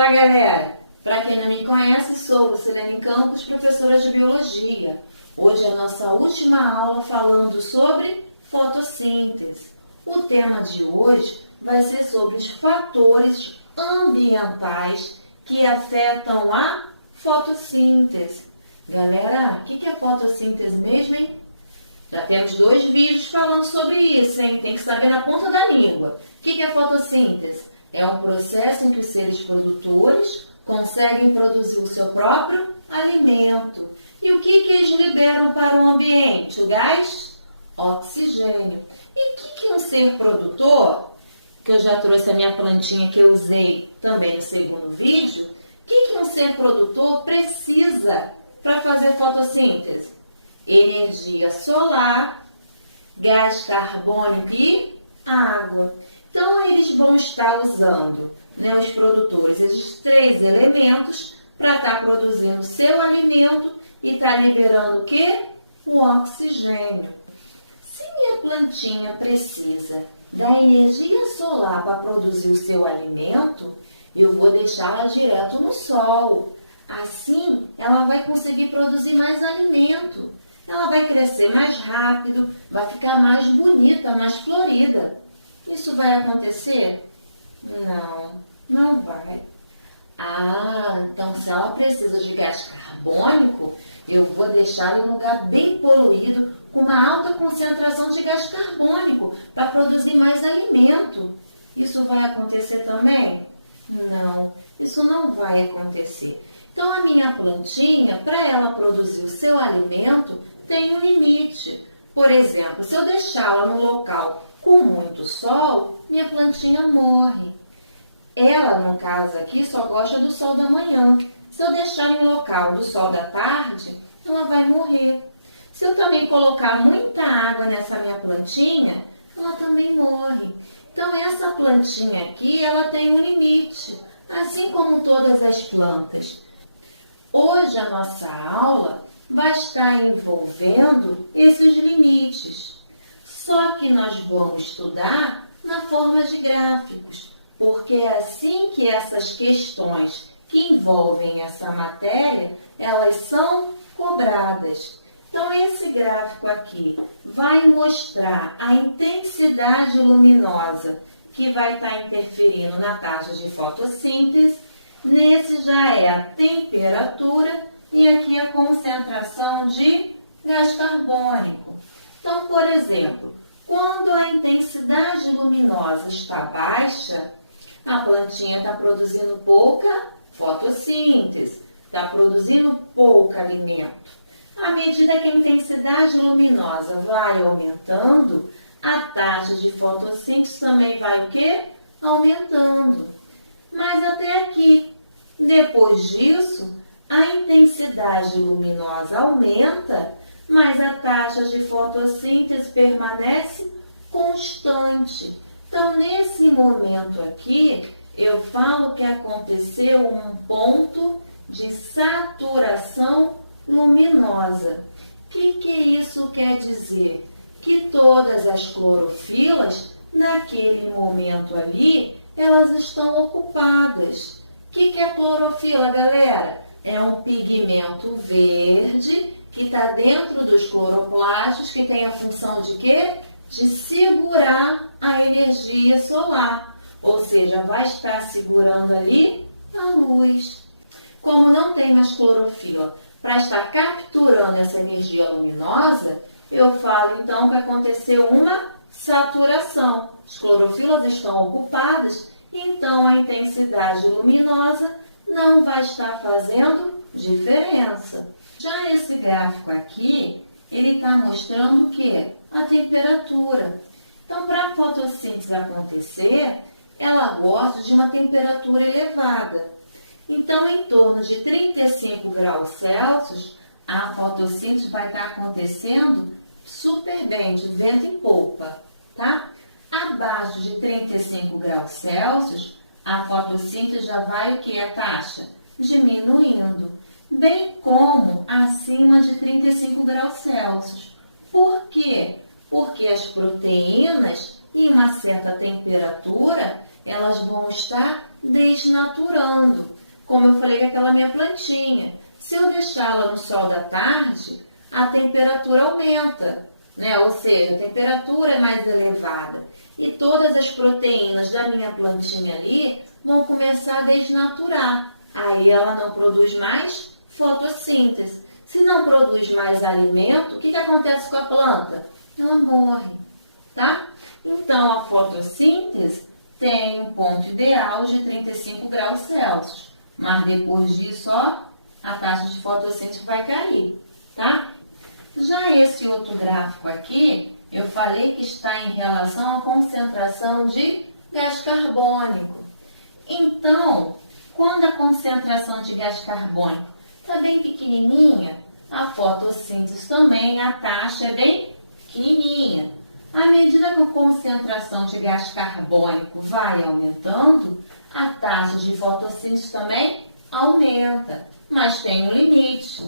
Olá, galera! Para quem não me conhece, sou Lucilene Campos, professora de Biologia. Hoje é a nossa última aula falando sobre fotossíntese. O tema de hoje vai ser sobre os fatores ambientais que afetam a fotossíntese. Galera, o que é fotossíntese mesmo, hein? Já temos 2 vídeos falando sobre isso, hein? Tem que saber na ponta da língua. O que é fotossíntese? É um processo em que os seres produtores conseguem produzir o seu próprio alimento. E o que eles liberam para o ambiente? O gás? Oxigênio. E o que é um ser produtor? Que eu já trouxe a minha plantinha que eu usei também no segundo vídeo. O que um ser produtor precisa para fazer fotossíntese? Energia solar, gás carbônico e água. Então, eles vão estar usando, os produtores, esses 3 elementos para estar produzindo o seu alimento e estar liberando o quê? O oxigênio. Se minha plantinha precisa da energia solar para produzir o seu alimento, eu vou deixá-la direto no sol. Assim, ela vai conseguir produzir mais alimento. Ela vai crescer mais rápido, vai ficar mais bonita, mais florida. Isso vai acontecer? Não vai. Então se ela precisa de gás carbônico, eu vou deixar em um lugar bem poluído, com uma alta concentração de gás carbônico, para produzir mais alimento. Isso vai acontecer também? Não, isso não vai acontecer. Então a minha plantinha, para ela produzir o seu alimento, tem um limite. Por exemplo, se eu deixá-la no local com muito sol, minha plantinha morre. Ela, no caso aqui, só gosta do sol da manhã. Se eu deixar em local do sol da tarde, ela vai morrer. Se eu também colocar muita água nessa minha plantinha, ela também morre. Então, essa plantinha aqui, ela tem um limite, assim como todas as plantas. Hoje, a nossa aula vai estar envolvendo esses limites. Só que nós vamos estudar na forma de gráficos, porque é assim que essas questões que envolvem essa matéria, elas são cobradas. Então, esse gráfico aqui vai mostrar a intensidade luminosa que vai estar interferindo na taxa de fotossíntese. Nesse já é a temperatura e aqui a concentração de gás carbônico. Então, por exemplo, quando a intensidade luminosa está baixa, a plantinha está produzindo pouca fotossíntese, está produzindo pouco alimento. À medida que a intensidade luminosa vai aumentando, a taxa de fotossíntese também vai o quê? Aumentando. Mas até aqui. Depois disso, a intensidade luminosa aumenta, mas a taxa de fotossíntese permanece constante. Então, nesse momento aqui, eu falo que aconteceu um ponto de saturação luminosa. O que isso quer dizer? Que todas as clorofilas, naquele momento ali, elas estão ocupadas. O que é clorofila, galera? É um pigmento verde que está dentro dos cloroplastos, que tem a função de quê? De segurar a energia solar. Ou seja, vai estar segurando ali a luz. Como não tem mais clorofila para estar capturando essa energia luminosa, eu falo então que aconteceu uma saturação. As clorofilas estão ocupadas, então a intensidade luminosa não vai estar fazendo diferença. Já esse gráfico aqui, ele está mostrando o quê? A temperatura. Então, para a fotossíntese acontecer, ela gosta de uma temperatura elevada. Então, em torno de 35 graus Celsius, a fotossíntese vai estar acontecendo super bem, de vento em polpa, tá? Abaixo de 35 graus Celsius, a fotossíntese já vai o que? A taxa? Diminuindo. Bem como acima de 35 graus Celsius. Por quê? Porque as proteínas em uma certa temperatura, elas vão estar desnaturando. Como eu falei com aquela minha plantinha. Se eu deixá-la no sol da tarde, a temperatura aumenta, né? Ou seja, a temperatura é mais elevada. E todas as proteínas da minha plantinha ali vão começar a desnaturar. Aí ela não produz mais fotossíntese. Se não produz mais alimento, o que acontece com a planta? Ela morre, tá? Então, a fotossíntese tem um ponto ideal de 35 graus Celsius. Mas depois disso, ó, a taxa de fotossíntese vai cair, tá? Já esse outro gráfico aqui, eu falei que está em relação à concentração de gás carbônico. Então, quando a concentração de gás carbônico está bem pequenininha, a fotossíntese também, a taxa é bem pequenininha. À medida que a concentração de gás carbônico vai aumentando, a taxa de fotossíntese também aumenta, mas tem um limite.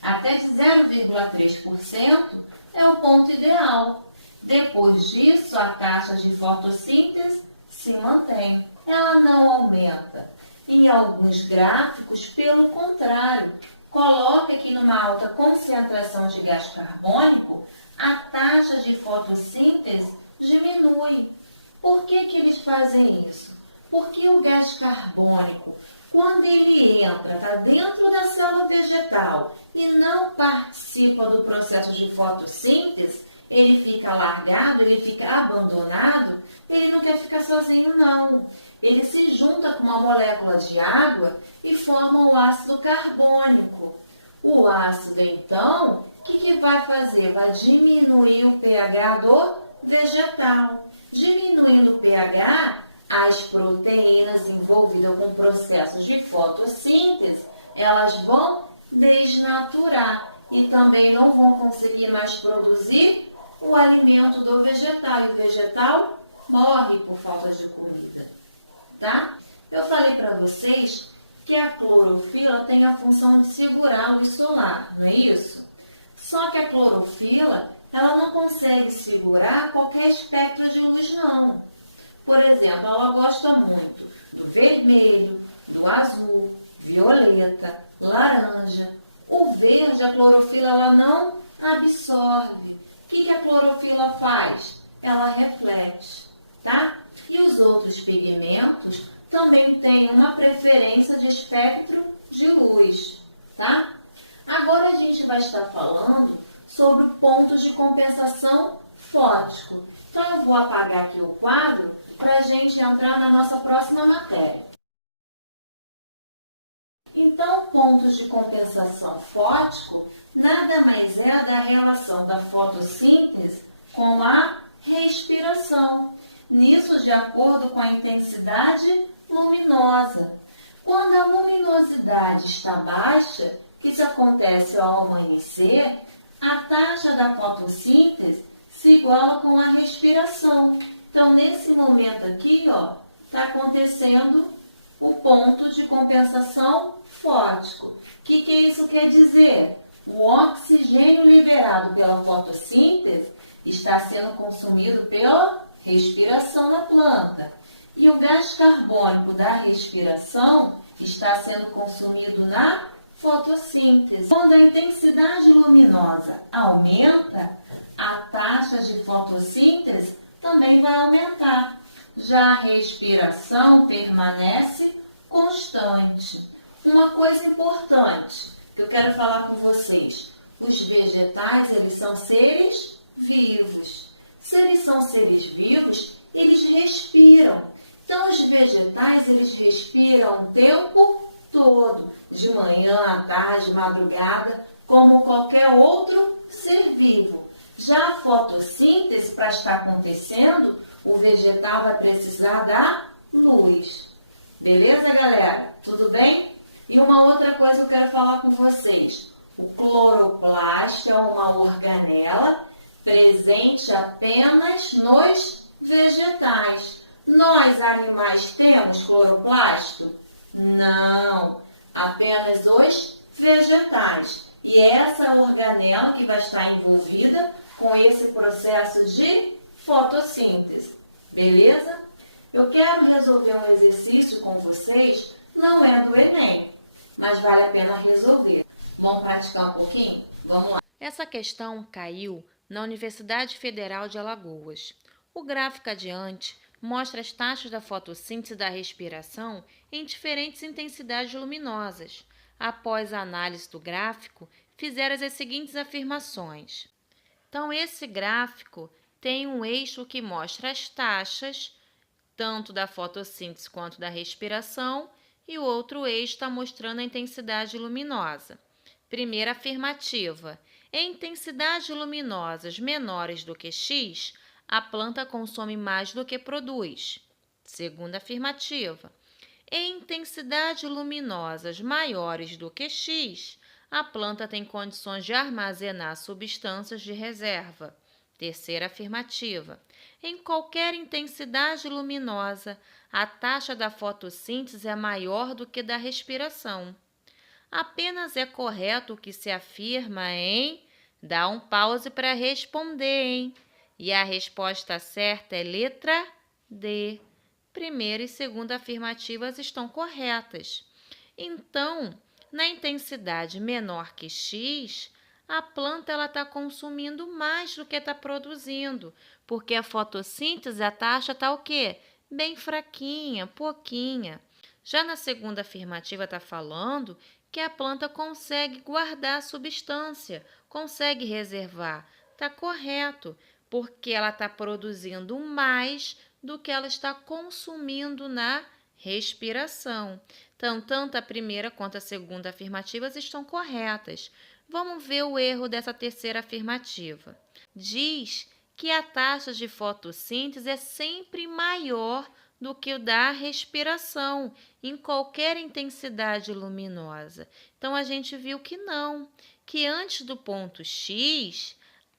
Até de 0,3% é o ponto ideal. Depois disso, a taxa de fotossíntese se mantém. Ela não aumenta. Em alguns gráficos, pelo contrário, coloca que numa alta concentração de gás carbônico, a taxa de fotossíntese diminui. Por que eles fazem isso? Porque o gás carbônico, quando ele entra, está dentro da célula vegetal e não participa do processo de fotossíntese, ele fica largado, ele fica abandonado, ele não quer ficar sozinho, não. Ele se junta com uma molécula de água e forma o ácido carbônico. O ácido, então, o que vai fazer? Vai diminuir o pH do vegetal. Diminuindo o pH, as proteínas envolvidas com processos de fotossíntese, elas vão desnaturar e também não vão conseguir mais produzir o alimento do vegetal. E o vegetal morre por falta de comida, tá? Eu falei para vocês que a clorofila tem a função de segurar a luz solar, não é isso? Só que a clorofila, ela não consegue segurar qualquer espectro de luz, não. Por exemplo, ela gosta muito do vermelho, do azul, violeta, laranja. O verde, a clorofila, ela não absorve. O que a clorofila faz? Ela reflete, tá? E os outros pigmentos também têm uma preferência de espectro de luz, tá? Agora a gente vai estar falando sobre pontos de compensação fótico. Então eu vou apagar aqui o quadro para a gente entrar na nossa próxima matéria. Então, pontos de compensação fótico nada mais é da relação da fotossíntese com a respiração. Nisso, de acordo com a intensidade luminosa. Quando a luminosidade está baixa, que isso acontece ao amanhecer, a taxa da fotossíntese se iguala com a respiração. Então, nesse momento aqui, ó, está acontecendo o ponto de compensação fótico. O que isso quer dizer? O oxigênio liberado pela fotossíntese está sendo consumido pela respiração da planta. E o gás carbônico da respiração está sendo consumido na fotossíntese. Quando a intensidade luminosa aumenta, a taxa de fotossíntese também vai aumentar. Já a respiração permanece constante. Uma coisa importante que eu quero falar com vocês. Os vegetais, eles são seres vivos. Se eles são seres vivos, eles respiram. Então, os vegetais, eles respiram o tempo todo. De manhã, à tarde, madrugada, como qualquer outro ser vivo. Já a fotossíntese, para estar acontecendo, o vegetal vai precisar da luz. Beleza, galera? Tudo bem? E uma outra coisa eu quero falar com vocês. O cloroplasto é uma organela presente apenas nos vegetais. Nós, animais, temos cloroplasto? Não, apenas os vegetais. E essa organela que vai estar envolvida com esse processo de fotossíntese. Eu quero resolver um exercício com vocês, não é do Enem, mas vale a pena resolver. Vamos praticar um pouquinho? Vamos lá. Essa questão caiu na Universidade Federal de Alagoas. O gráfico adiante mostra as taxas da fotossíntese e da respiração em diferentes intensidades luminosas. Após a análise do gráfico, fizeram as seguintes afirmações. Então, esse gráfico tem um eixo que mostra as taxas, tanto da fotossíntese quanto da respiração, e o outro eixo está mostrando a intensidade luminosa. Primeira afirmativa. Em intensidades luminosas menores do que X, a planta consome mais do que produz. Segunda afirmativa. Em intensidades luminosas maiores do que X, a planta tem condições de armazenar substâncias de reserva. Terceira afirmativa. Em qualquer intensidade luminosa, a taxa da fotossíntese é maior do que da respiração. Apenas é correto o que se afirma em... Dá um pause para responder, hein? E a resposta certa é letra D. Primeira e segunda afirmativas estão corretas. Então, na intensidade menor que X, a planta está consumindo mais do que está produzindo, porque a fotossíntese, a taxa está o quê? Bem fraquinha, pouquinha. Já na segunda afirmativa está falando que a planta consegue guardar a substância, consegue reservar. Está correto, porque ela está produzindo mais do que ela está consumindo na respiração. Então, tanto a primeira quanto a segunda afirmativas estão corretas. Vamos ver o erro dessa terceira afirmativa. Diz que a taxa de fotossíntese é sempre maior do que o da respiração, em qualquer intensidade luminosa. Então, a gente viu que não, que antes do ponto X,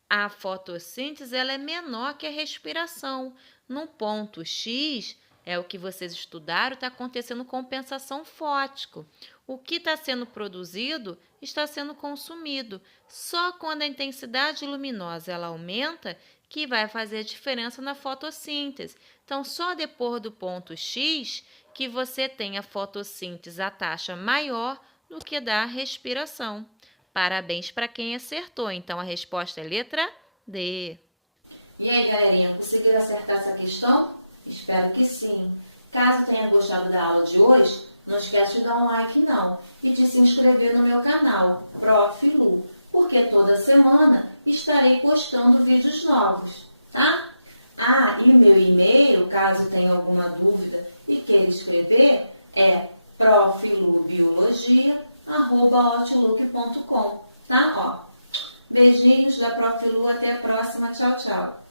a fotossíntese ela é menor que a respiração. No ponto X, é o que vocês estudaram, está acontecendo compensação fótica. O que está sendo produzido está sendo consumido. Só quando a intensidade luminosa ela aumenta que vai fazer diferença na fotossíntese. Então, só depois do ponto X que você tem a fotossíntese a taxa maior do que da respiração. Parabéns para quem acertou. Então, a resposta é letra D. E aí, galerinha, conseguiram acertar essa questão? Espero que sim. Caso tenha gostado da aula de hoje, não esquece de dar um like não e de se inscrever no meu canal, Prof. Lu, porque toda semana estarei postando vídeos novos, tá? Ah, e meu e-mail, caso tenha alguma dúvida e queira escrever, é proflubiologia@outlook.com, tá? Ó, beijinhos da Prof. Lu, até a próxima, tchau, tchau.